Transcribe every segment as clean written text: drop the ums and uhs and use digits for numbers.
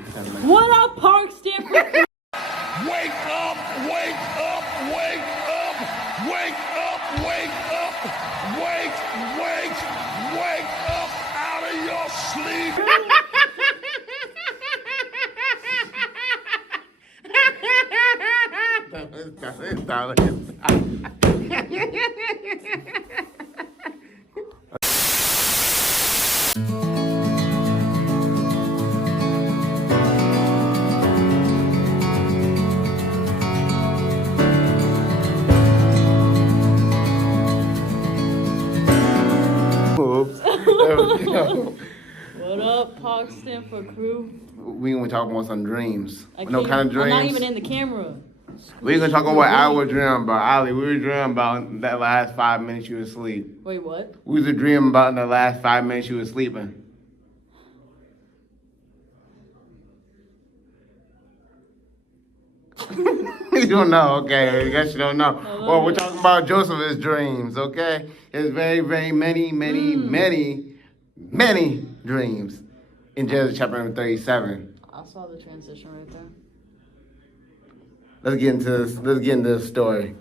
What up, Parks-Stanford? Wake up! Wake up! Wake up! Wake up! Wake up! Wake up out of your sleep! What up, Parks-Stanford crew? We gonna talk about some dreams. I No can't- kind of dreams. I'm not even in the camera. We gonna talk about what I was dreaming about. Ali, we were dreaming about that last 5 minutes you was asleep. Wait, what? We was dreaming about the last 5 minutes you was sleeping. You don't know, okay? I guess you don't know. Well, we're talking about Joseph's dreams, okay? There's very, very many dreams in Genesis chapter number 37. I saw the transition right there. Let's get into this. Let's get into the story.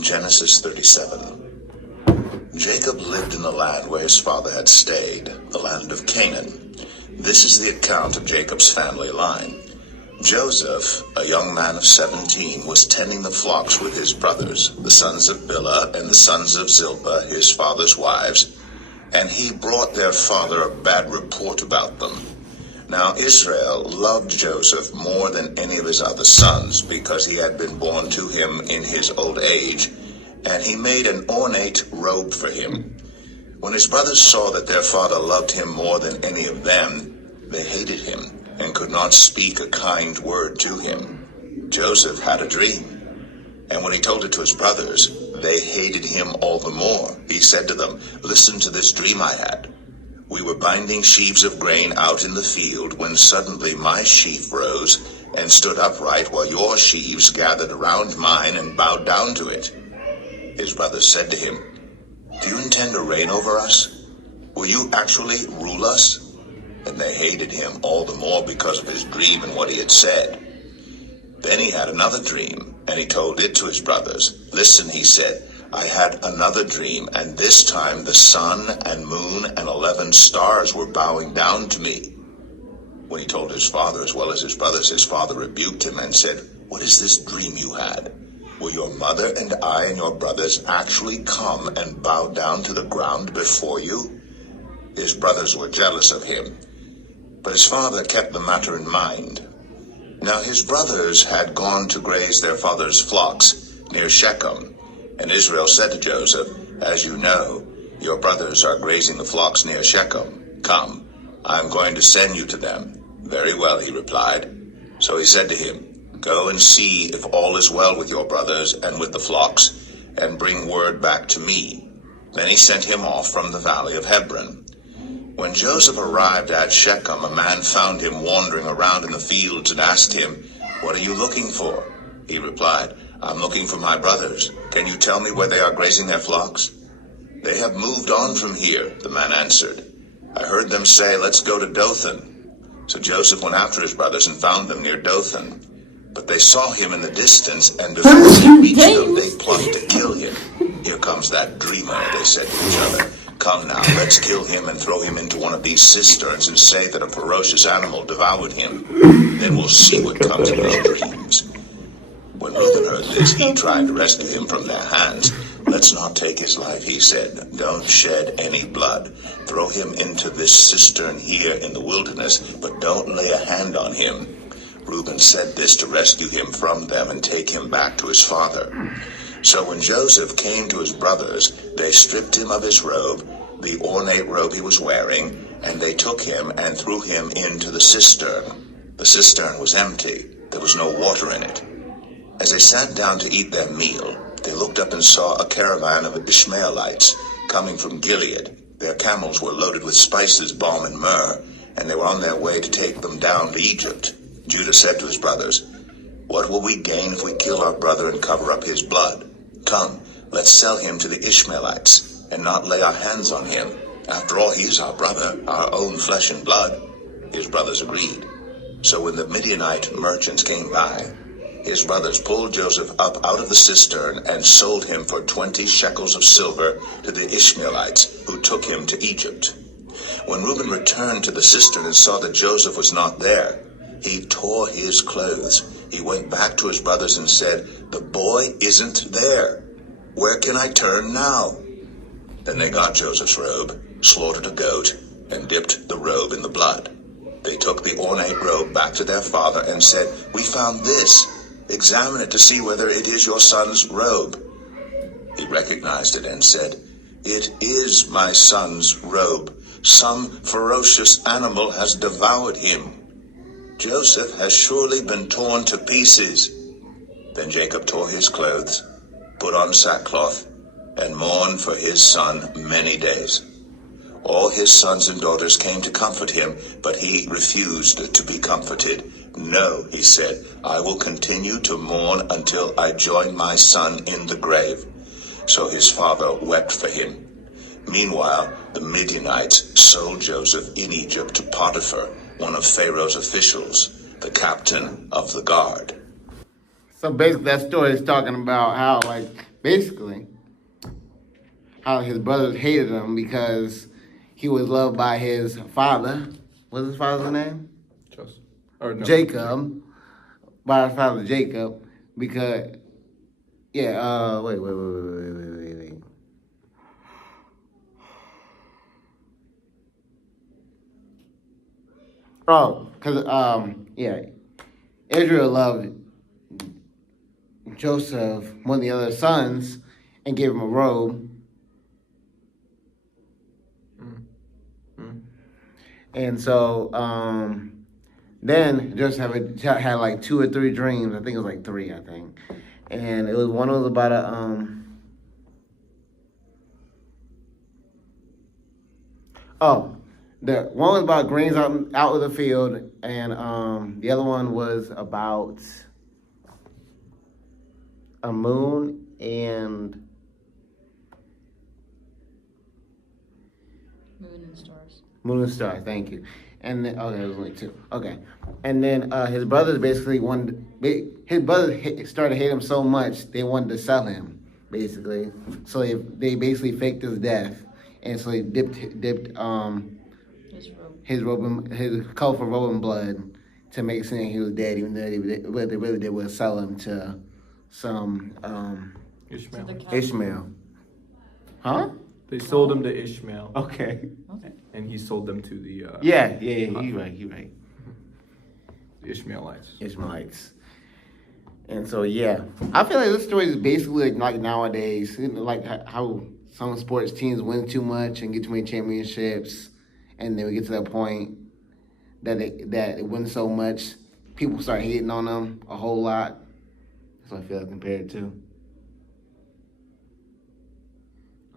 Genesis 37. Jacob lived in the land where his father had stayed, the land of Canaan. This is the account of Jacob's family line. Joseph, a young man of 17, was tending the flocks with his brothers, the sons of Bilhah and the sons of Zilpah, his father's wives, and he brought their father a bad report about them. Now Israel loved Joseph more than any of his other sons, because he had been born to him in his old age, and he made an ornate robe for him. When his brothers saw that their father loved him more than any of them, they hated him and could not speak a kind word to him. Joseph had a dream, and when he told it to his brothers, they hated him all the more. He said to them, "Listen to this dream I had. We were binding sheaves of grain out in the field when suddenly my sheaf rose and stood upright while your sheaves gathered around mine and bowed down to it." His brothers said to him, "Do you intend to reign over us? Will you actually rule us?" And they hated him all the more because of his dream and what he had said. Then he had another dream, and he told it to his brothers. "Listen," he said, "I had another dream, and this time the sun and moon and 11 stars were bowing down to me." When he told his father as well as his brothers, his father rebuked him and said, "What is this dream you had? Will your mother and I and your brothers actually come and bow down to the ground before you?" His brothers were jealous of him, but his father kept the matter in mind. Now his brothers had gone to graze their father's flocks near Shechem, and Israel said to Joseph, "As you know, your brothers are grazing the flocks near Shechem. Come, I am going to send you to them." "Very well," he replied. So he said to him, "Go and see if all is well with your brothers and with the flocks, and bring word back to me." Then he sent him off from the valley of Hebron. When Joseph arrived at Shechem, a man found him wandering around in the fields and asked him, "What are you looking for?" He replied, "I'm looking for my brothers. Can you tell me where they are grazing their flocks?" "They have moved on from here," the man answered. "I heard them say, 'Let's go to Dothan.'" So Joseph went after his brothers and found them near Dothan. But they saw him in the distance, and before he reached them, they plotted to kill him. "Here comes that dreamer," they said to each other. "Come now, let's kill him and throw him into one of these cisterns and say that a ferocious animal devoured him. Then we'll see what comes of his dreams." When Reuben heard this, he tried to rescue him from their hands. "Let's not take his life," he said. "Don't shed any blood. Throw him into this cistern here in the wilderness, but don't lay a hand on him." Reuben said this to rescue him from them and take him back to his father. So when Joseph came to his brothers, they stripped him of his robe, the ornate robe he was wearing, and they took him and threw him into the cistern. The cistern was empty. There was no water in it. As they sat down to eat their meal, they looked up and saw a caravan of Ishmaelites coming from Gilead. Their camels were loaded with spices, balm, and myrrh, and they were on their way to take them down to Egypt. Judah said to his brothers, "What will we gain if we kill our brother and cover up his blood? Come, let's sell him to the Ishmaelites and not lay our hands on him. After all, he is our brother, our own flesh and blood." His brothers agreed. So when the Midianite merchants came by, his brothers pulled Joseph up out of the cistern and sold him for 20 shekels of silver to the Ishmaelites, who took him to Egypt. When Reuben returned to the cistern and saw that Joseph was not there, he tore his clothes. He went back to his brothers and said, "The boy isn't there. Where can I turn now?" Then they got Joseph's robe, slaughtered a goat, and dipped the robe in the blood. They took the ornate robe back to their father and said, "We found this. Examine it to see whether it is your son's robe." He recognized it and said, "It is my son's robe. Some ferocious animal has devoured him. Joseph has surely been torn to pieces." Then Jacob tore his clothes, put on sackcloth, and mourned for his son many days. All his sons and daughters came to comfort him, but he refused to be comforted. "No," he said, "I will continue to mourn until I join my son in the grave." So his father wept for him. Meanwhile, the Midianites sold Joseph in Egypt to Potiphar, one of Pharaoh's officials, the captain of the guard. So basically, that story is talking about how, basically, how his brothers hated him because he was loved by his father. What's his father's name? Joseph. Or no. Jacob. By his father Jacob. Because, wait. Oh, because, Israel loved Joseph, one of the other sons, and gave him a robe. And so, then Joseph had like 2 or 3 dreams. I think it was like 3, And it was one was about the one was about grains out of the field, and the other one was about a moon and Moon and stars. Thank you. And then, okay, it was only 2. Okay, and then his brothers basically wanted. His brothers started hating him so much they wanted to sell him, basically. So they basically faked his death, and so they dipped his colorful robe in blood to make it seem he was dead, even though what they really did was sell him to some Ishmael. Huh? They sold him to Ishmael. Okay. And he sold them to the... Yeah, you're right. The Ishmaelites. And so, I feel like this story is basically like nowadays, like how some sports teams win too much and get too many championships, and then we get to that point that it wins so much, people start hating on them a whole lot. That's what I feel like compared to.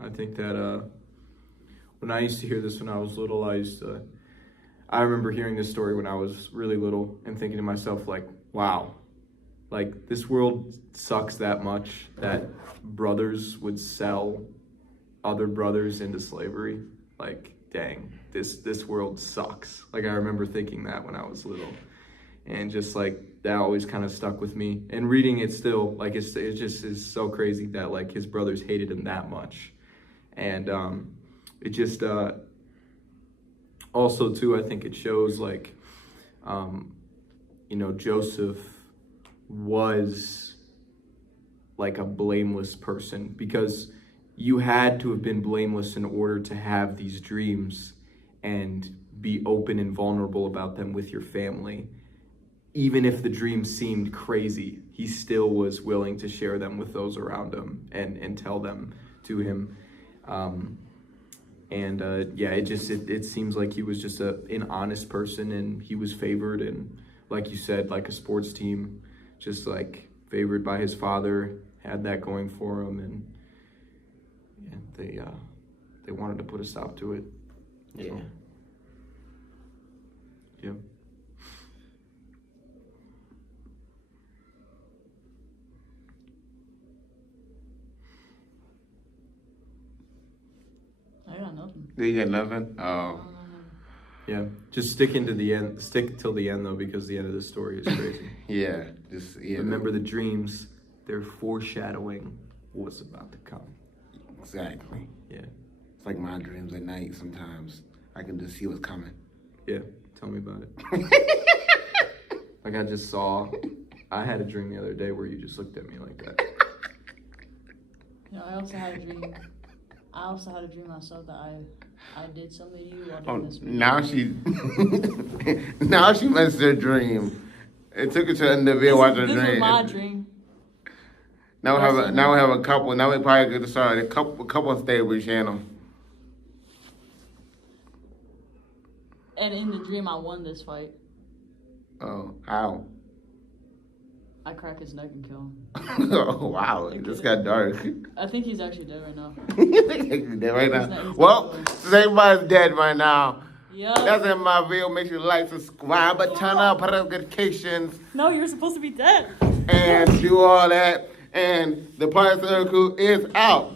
I think that when I used to hear this when I was little, I remember hearing this story when I was really little and thinking to myself, like, wow, like this world sucks that much that brothers would sell other brothers into slavery. Like, dang, this world sucks. Like, I remember thinking that when I was little, and just like that always kind of stuck with me. And reading it still, like, it just is so crazy that like his brothers hated him that much. And it just also too, I think it shows like Joseph was like a blameless person, because you had to have been blameless in order to have these dreams and be open and vulnerable about them with your family. Even if the dream seemed crazy, he still was willing to share them with those around him and tell them to him. It seems like he was just an honest person, and he was favored, and like you said, like a sports team, just like favored by his father, had that going for him, and they wanted to put a stop to it. Yeah. So, yeah. I got nothing. You got nothing? Oh. Yeah, just stick till the end though, because the end of the story is crazy. Yeah, Remember the dreams; they're foreshadowing what's about to come. Exactly. Yeah. It's like my dreams at night. Sometimes I can just see what's coming. Yeah, tell me about it. Like I had a dream the other day where you just looked at me like that. You know, I also had a dream myself that I did something to you while doing this video. Now she messed her dream. It took her to the video watch her This dream. was my dream. Now we have a couple. Now we probably get to start a couple stable channel. And in the dream, I won this fight. Oh, how? I crack his neck and kill him. Oh wow, this got dark. I think he's actually dead right now. He's dead right now. He's Well, not since everybody's dead right now, Yup. that's in my video. Make sure you like, subscribe, but turn on notifications, No, you're supposed to be dead. and do all that. And the Parks-Stanford crew is out.